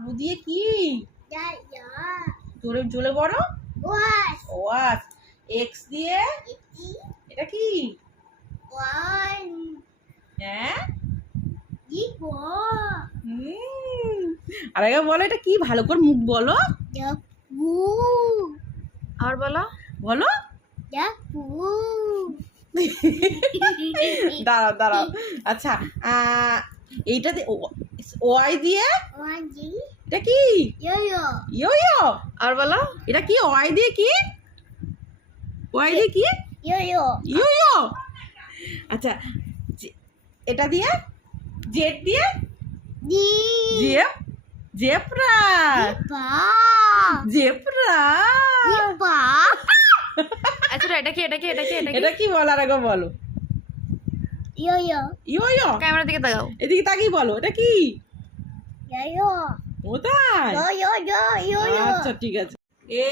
আলু দিয়ে কি জোরে জোরে বড় ওয়াস। এক্স দিয়ে? এটা কি? হ্যাঁ। হুম। আর আগে বলো এটা কি? ভালো করে মুখ বলো। আর বলো। বলো। দাঁড়াও দাঁড়াও। আচ্ছা ওয়াই দিয়ে? এটা কি? ইয়ো ইয়ো আর বলো এটা কি? ওয়াই দিয়ে কি? ওয়াই দিয়ে কি? ইয়ো ইয়ো আচ্ছা এটা দিয়ে? জেড দিয়ে? জেপ জেপরা। জেপরা। আচ্ছা এটা কি এটা কি এটা কি এটা কি? বলার আগে বলো। ইয়ো ইয়ো ক্যামেরার দিকে তাকাও। এদিকে তাকিয়ে বলো এটা কি? কোথায় আচ্ছা ঠিক আছে। এ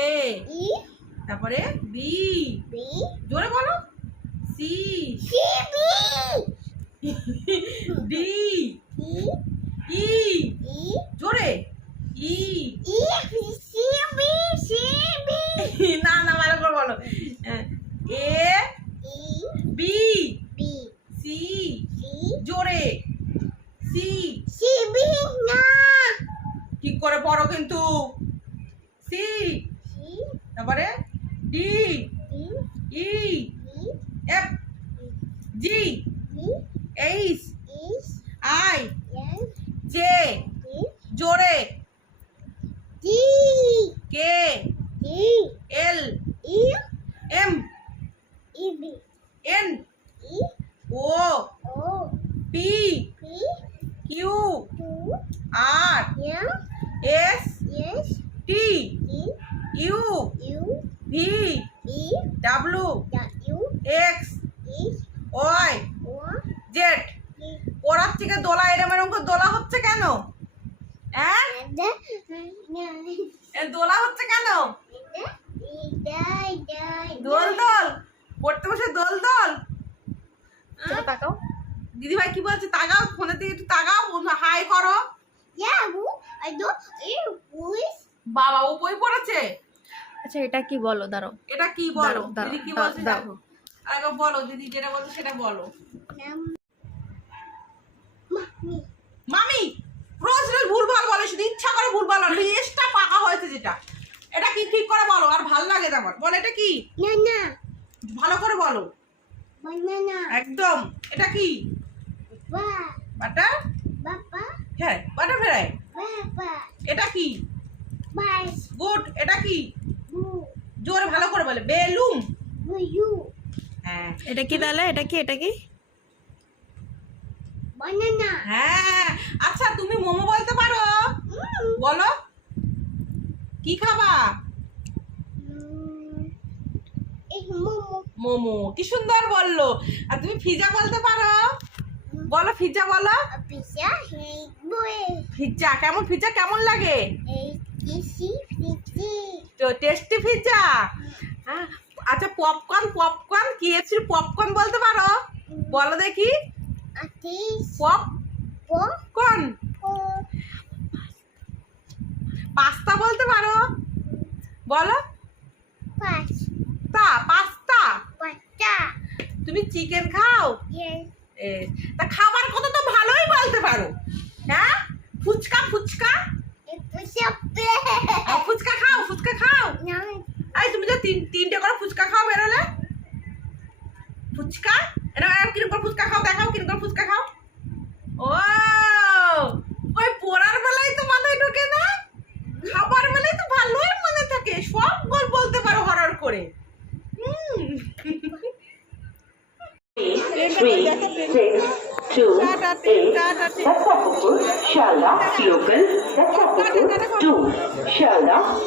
তারপরে বি জোরে বলো। সি ডি ই জোরে। ই না না ভালো করে বলো। জি এইচ আই জে জোরে K L M N O P ওরার থেকে দোলা এরম এরম করে দোলা হচ্ছে কেন? হ্যাঁ দোলা হচ্ছে কেন? দোল দোল পড়তে বসে দোল দোল। তাকাও। দিদি ভাই কি বলছে? তাকাও ফোনের দিকে একটু তাকাও হাই করো। বাবা ও বই পড়েছে? আচ্ছা এটা কি বলো? দাঁড়াও। এটা কি বলো? দিদি কি বলছে দেখো আগে বলো দিদি যেটা বলছে সেটা বলো। মামি। রোজ রোজ ভুলভাল বলে শুধু ইচ্ছা করে ভুলভাল বলে। এক্সট্রা পাকা হয়েছে যেটা। এটা কি ঠিক করে বলো আর ভালো লাগে না আমার। বলো এটা কি? ভালো করে বলো। একদম। এটা কি? বাটার? হ্যাঁ বাটার ফ্রাই। এটা কি? গুড এটা কি? জোরে ভালো করে বলে। বেলুন। হ্যাঁ। এটা কি তাহলে এটা কি? এটা কি? হ্যাঁ আচ্ছা তুমি মোমো বলতে পারো। বলো। কি খাবা? মোমো। কি সুন্দর বলল। আর তুমি ফিজা বলতে পারো। বলো ফিজা বলো। পিজ্জা কেমন পিজ্জা কেমন লাগে? টেস্টি হ্যাঁ আচ্ছা পপকর্ন পপকর্ন কেএফসি পপকর্ন বলতে পারো। বলো দেখি। পপকর্ন পাস্তা বলতে পারো। বলো। তা পাস্তা। তুমি চিকেন খাও? তা খাবার কথা তো ভালোই বলতে পারো। হ্যাঁ? ফুচকা ফুচকা? ফুচকা খাও ফুচকা খাও? এই তুমি যে তিন তিনটে করে ফুচকা খাও বেরোলে। ফুচকা? এরকম এরকম কীরকম করে ফুচকা খাও দেখাও কীরকম করে ফুচকা খাও ও ওই পড়ার বেলায় তো মাথায় ঢোকে না খাবার বেলায় তো ভালোই মনে থাকে সব গোল বলতে পারো হরর করে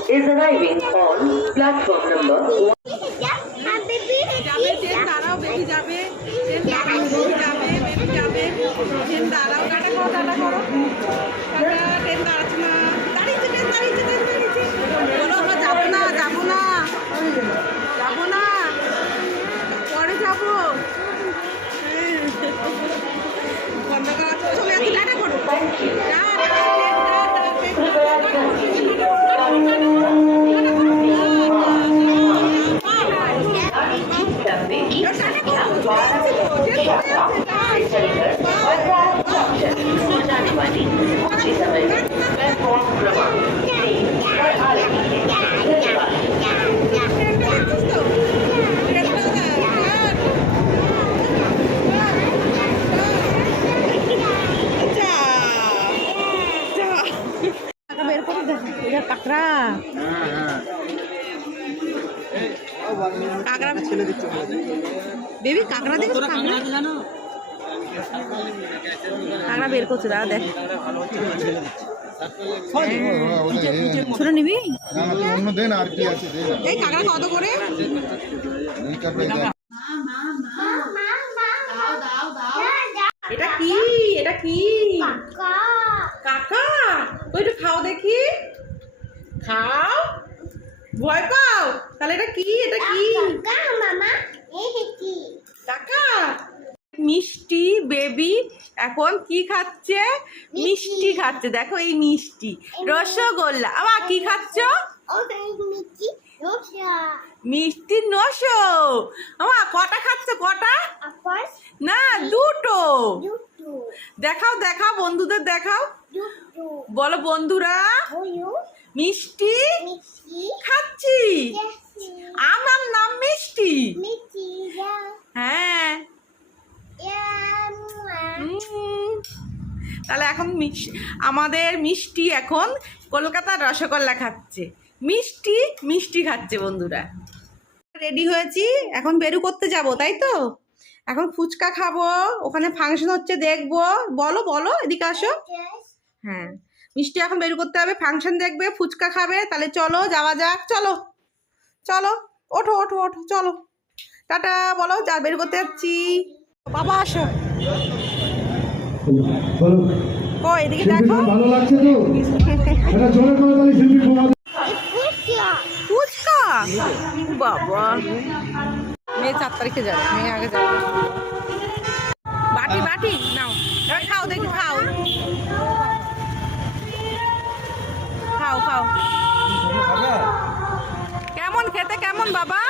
is arriving on platform number one. যাবে ট্রেন দাঁড়াও বেবি যাবে ট্রেন দাঁড়াও টাটা করো টাটা করো। টাটা ট্রেন দাঁড়াচ্ছে না দাঁড়িয়েছে ট্রেন দাঁড়িয়েছে ট্রেন দাঁড়িয়েছে বলো, আমরা যাব না যাব না। যাব না। পরে যাব। কাঁকড়া বেবি কাঁকড়া দেখেছ কাঁকড়া কাঁকড়া? বের করছে দাদা দেখ। ছোট নিবি? না না তুই অন্য দেন আর কি আছে এই কাঁকড়া কত করে? এটা কি? এটা কি? কাকা খাও দেখি। খাও? ভয় পাও? তাহলে এটা কি? এটা কি? কাকা মিষ্টি বেবি এখন কি খাচ্ছে? মিষ্টি খাচ্ছে দেখো এই মিষ্টি। রসগোল্লা। আবার কি খাচ্ছ? মিষ্টি। নশো আমা কটা খাচ্ছ কটা? না দুটো। দেখাও দেখাও বন্ধুদের দেখাও। বলো বন্ধুরা। মিষ্টি? খাচ্ছি। আমার নাম মিষ্টি। হ্যাঁ। তাহলে এখন আমাদের মিষ্টি এখন কলকাতার রসগোল্লা খাচ্ছে। মিষ্টি মিষ্টি খাচ্ছে বন্ধুরা। রেডি হয়েছি এখন বেরু করতে যাব তাই তো? এখন ফুচকা খাব ওখানে ফাংশন হচ্ছে দেখব। বলো বলো এদিকে আসো। হ্যাঁ। মিষ্টি এখন বের করতে হবে ফাংশন দেখবে ফুচকা খাবে তাহলে চলো যাওয়া যাক চলো চলো ওঠো ওঠো ওঠো চলো। টাটা বলো যা বের করতে যাচ্ছি। বাবা আসো। এদিকে দেখো। ভালো লাগছে তো। এটা জোরে করে তাহলে শিল্পী ফুচকা? বাবা মেয়ে চার তারিখে যাবে মেয়ে আগে যাবে। বাটি বাটি নাও। খাও দেখি খাও। খাও খাও কেমন খেতে কেমন বাবা?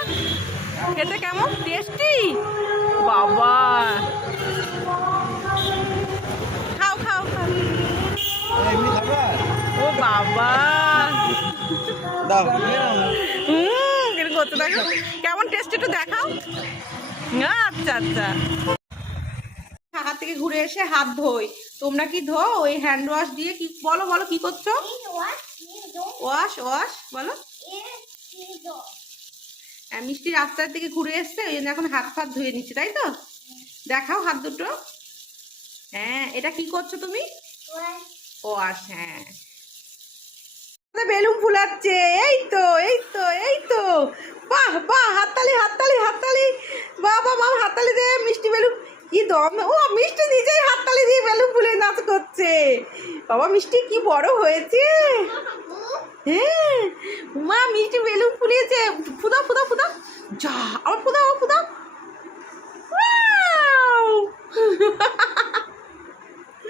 খেতে কেমন? টেস্টি? বাবা। খাও খাও খাও। ও বাবা। কেমন টেস্ট একটু দেখাও। আচ্ছা আচ্ছা। হাত থেকে ঘুরে এসে হাত ধোই। তোমরা কি ধো ওই হ্যান্ড ওয়াশ দিয়ে কি বলো বলো কি করছ? ওয়াশ ওয়াশ বলো। হ্যাঁ, মিষ্টি রাস্তার থেকে ঘুরে এসছে ওই জন্য এখন হাত ফাত ধুয়ে নিচ্ছে তাই তো? দেখাও হাত দুটো। হ্যাঁ এটা কি করছ তুমি? ওয়াশ হ্যাঁ। বেলুন ফুলাচ্ছে এই তো এই তো এই তো। বাহ বাহ হাততালি হাততালি হাততালি। বাহ বাহ বাহ হাততালি দে মিষ্টি বেলুন। কি দম ও মিষ্টি নিজেই হাততালি দিয়ে বেলুন ফুলে নাচ করছে। বাবা মিষ্টি কি বড় হয়েছে। হ্যাঁ মা মিষ্টি বেলুন ফুলিয়েছে। ফুদা ফুদা ফুদা। যা আবার ফুদা আবার Wow!